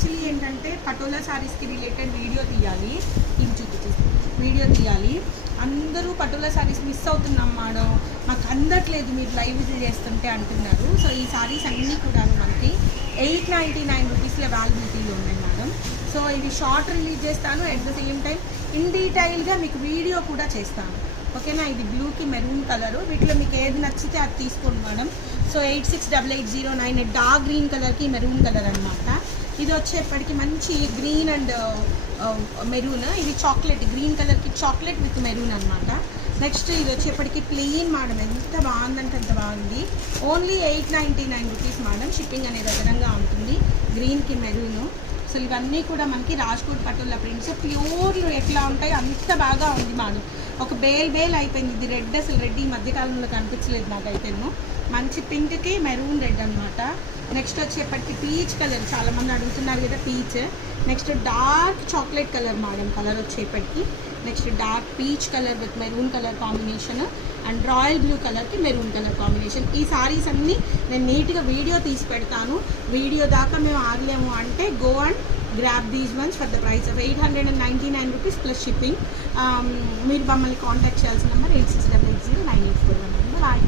Actually ఏంటంటే పటోలా శారీస్కి related video తీయాలి, ఇది చూపించేసి వీడియో తీయాలి. అందరూ పటోలా శారీస్ మిస్ అవుతున్నాం మేడం, మాకు అందట్లేదు మీరు లైవ్ చేస్తుంటే అంటున్నారు. సో ఈ శారీస్ అన్నీ కూడా మనకి 899 రూపీస్లో అవైలబిలిటీలో ఉన్నాయి మేడం. సో ఇవి షార్ట్ రిలీజ్ చేస్తాను, at the same time in డీటెయిల్గా మీకు వీడియో కూడా చేస్తాను, ఓకేనా. ఇది బ్లూకి మెరూన్ కలరు, వీటిలో మీకు ఏది నచ్చితే అది తీసుకోండి మేడం. సో 868809 డార్క్ గ్రీన్ కలర్కి మెరూన్ కలర్ అనమాట. ఇది వచ్చేప్పటికి మంచి గ్రీన్ అండ్ మెరూన్, ఇది చాక్లెట్, గ్రీన్ కలర్కి చాక్లెట్ విత్ మెరూన్ అనమాట. నెక్స్ట్ ఇది వచ్చేప్పటికి ప్లెయిన్ మేడం, ఎంత బాగుందంటే అంత బాగుంది. ఓన్లీ 899 రూపీస్ మేడం, షిప్పింగ్ అనేది అదనంగా ఉంటుంది. గ్రీన్కి మెరూను. సో ఇవన్నీ కూడా మనకి రాజ్కోట్ పటోలా ప్రింట్స్, ప్యూర్లు ఎట్లా ఉంటాయో అంత బాగా ఉంది మేడం. ఒక బేల్ అయిపోయింది. ఇది రెడ్, అసలు రెడ్ ఈ మధ్యకాలంలో కనిపించలేదు నాకైతేను. మంచి పింక్కి మెరూన్ రెడ్ అనమాట. నెక్స్ట్ వచ్చేప్పటికి పీచ్ కలర్, చాలామంది అడుగుతున్నారు కదా peach. Next dark chocolate colour madam, colour వచ్చేప్పటికి. Next dark peach colour with maroon colour combination and royal blue కలర్కి మెరూన్ కలర్ కాంబినేషన్. ఈ సారీస్ అన్నీ నేను నీట్గా వీడియో తీసి పెడతాను. వీడియో దాకా మేము ఆగలేము అంటే go and grab these once for the price of 899 rupees plus shipping. మీరు మమ్మల్ని కాంటాక్ట్ చేయాల్సిన నెంబర్ 86880984. బాయ్.